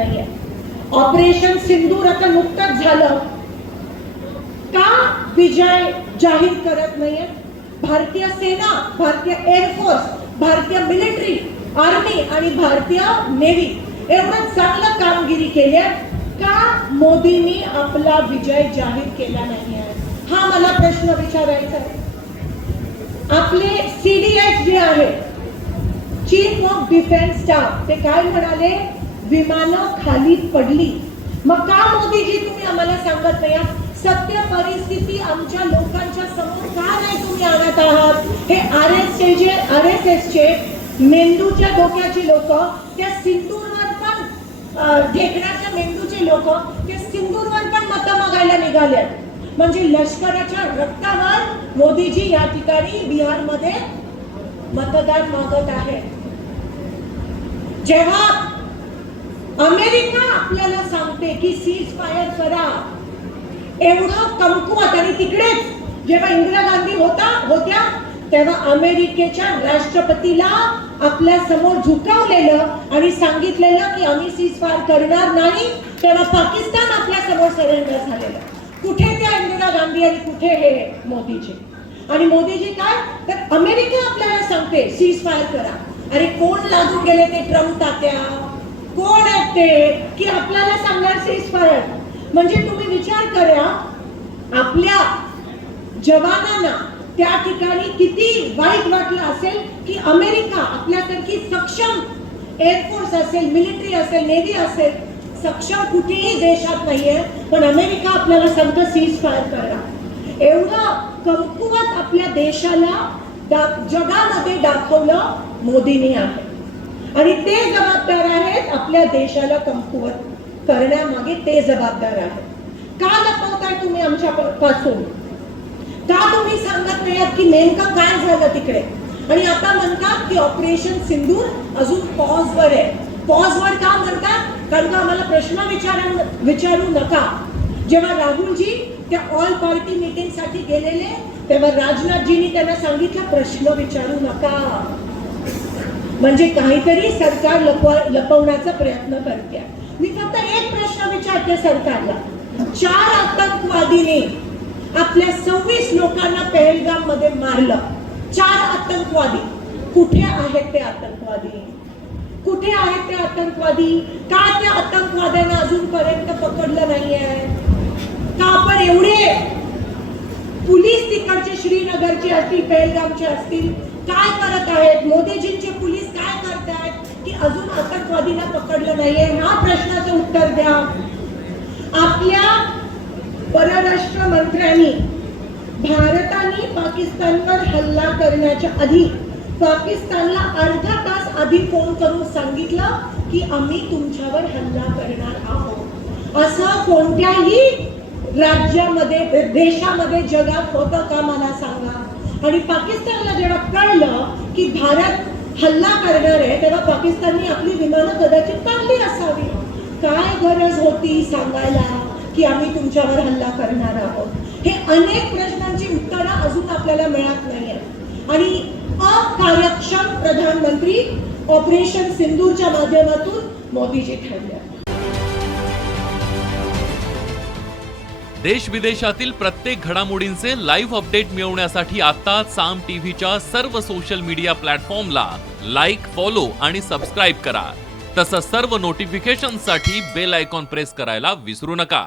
नाहीये। ऑपरेशन सिंदूर आता नुकतंच झालं, का विजय जाहीर करत नाहीये? भारतीय सेना, भारतीय एअरफोर्स, भारतीय मिलिटरी, आर्मी आणि भारतीय नेव्ही एवढं चांगलं कामगिरी केली, का मोदींनी आपला विजय जाहीर केला नाहीये? हा मला प्रश्न विचारायचा आहे। आपले सीडीएस जे आहे, चीफ ऑफ डिफेन्स स्टाफ, ते काय म्हणाले? विमानं खाली पडली। मग का मोदीजी तुम्ही आम्हाला सांगत नाही? सत्य परिस्थिती आमच्या लोकांच्या समोर का नाही तुम्ही आणत आहात? हे आरएसएसचे मेंदूच्या डोक्याची लोक, त्या सिंदूरवर पण ढेकणाच्या मेंदूचे लोक, ते सिंदूरवर पण मतं मागायला निघाले। म्हणजे लष्कराच्या रक्तावर मोदीजी या ठिकाणी बिहारमध्ये मतदान मागत आहे। जेव्हा अमेरिका आपल्याला सांगते की सीज फायर करा, एवढं कमकुवत, आणि तिकडेच जेव्हा इंदिरा गांधी होत्या तेव्हा अमेरिकेच्या राष्ट्रपतीला आपल्या समोर झुकावलेलं आणि सांगितलेलं की आम्ही सीज फायर करणार नाही, तेव्हा पाकिस्तान आपल्या समोर सरेंडर झालेलं। कुठे त्या इंदिरा गांधी आणि कुठे हे मोदीजी? आणि मोदीजी काय तर अमेरिका आपल्याला सांगते सीज फायर करा। अरे कोण लागून गेले ते ट्रम्प तात्या? कोण आहेत ते की आपल्याला सांगणार सीज फायर? म्हणजे तुम्ही विचार करा, आपल्या जवानांना त्या ठिकाणी किती वाईट वाटलं असेल की अमेरिका आपल्यासारखी सक्षम एअरफोर्स असेल, मिलिटरी असेल, नेव्ही असेल, सक्षम कुठेही देशात नाहीये, पण अमेरिका आपल्याला सांगतं सीज फायर करा। एवढं कमकुवत आपल्या देशाला जगामध्ये दाखवलं मोदींनी आहे, आणि ते जबाबदार आहेत आपल्या देशाला कमकुवत करण्यामागे, ते जबाबदार आहेत। का लपवताय तुम्ही आमच्या पासून? का तुम्ही सांगत नाही की नेमकं काय झालं तिकडे? आणि आता म्हणतात की ऑपरेशन सिंदूर अजून पॉजवर आहे। पॉजवर का म्हणतात? कारण का आम्हाला प्रश्न विचारू नका। जेव्हा राहुलजी त्या ऑल पार्टी मीटिंग साठी गेलेले, तेव्हा राजनाथजींनी त्यांना सांगितलं प्रश्न विचारू नका। म्हणजे काहीतरी सरकार लपवण्याचा प्रयत्न करते। मी फक्त एक प्रश्न विचारते सरकारला, 4 आतंकवादीने आपल्या 26 लोकांना पहलगाम मध्ये मारलं, 4 आतंकवादी, कुठे आहेत ते आतंकवादी? कुठे आहेत ते आतंकवादी? का त्या आतंकवाद्यांना अजूनपर्यंत पकडलं नाहीये? का आपण एवढे पोलीस तिकडचे श्रीनगरचे असतील, पहलगामचे असतील, काय करत आहेत? मोदीजींचे पोलीस काय करतायत की अजून आतंकवादीला पकडलं नाहीये? ह्या प्रश्नाचं उत्तर द्या। आपल्या परराष्ट्र मंत्र्यांनी भारताने पाकिस्तानवर हल्ला करण्याच्या आधी पाकिस्तानला अर्धा तास आधी फोन करून सांगितलं की आम्ही तुमच्यावर हल्ला करणार आहोत। असं कोणत्याही राज्यामध्ये, देशामध्ये, जगात होतं का मला सांगा? आणि पाकिस्तानला जेव्हा कळलं की भारत हल्ला करणार आहे, तेव्हा पाकिस्तानने आपली विमानं कदाचित काढली असावी। काय गरज होती सांगायला की आम्ही तुमच्यावर हल्ला करणार आहोत? हे अनेक प्रश्नांची उत्तरं अजून आपल्याला मिळत नाहीये, आणि अकार्यक्षम प्रधानमंत्री ऑपरेशन सिंदूरच्या माध्यमातून मोदीजी ठरले। देश विदेशातील प्रत्येक घडामोडींचे लाईव्ह अपडेट मिळवण्यासाठी आता साम टीव्हीच्या सर्व सोशल मीडिया प्लॅटफॉर्मला लाईक, फॉलो आणि सबस्क्राईब करा। तसंच सर्व नोटिफिकेशनसाठी बेल आयकॉन प्रेस करायला विसरू नका।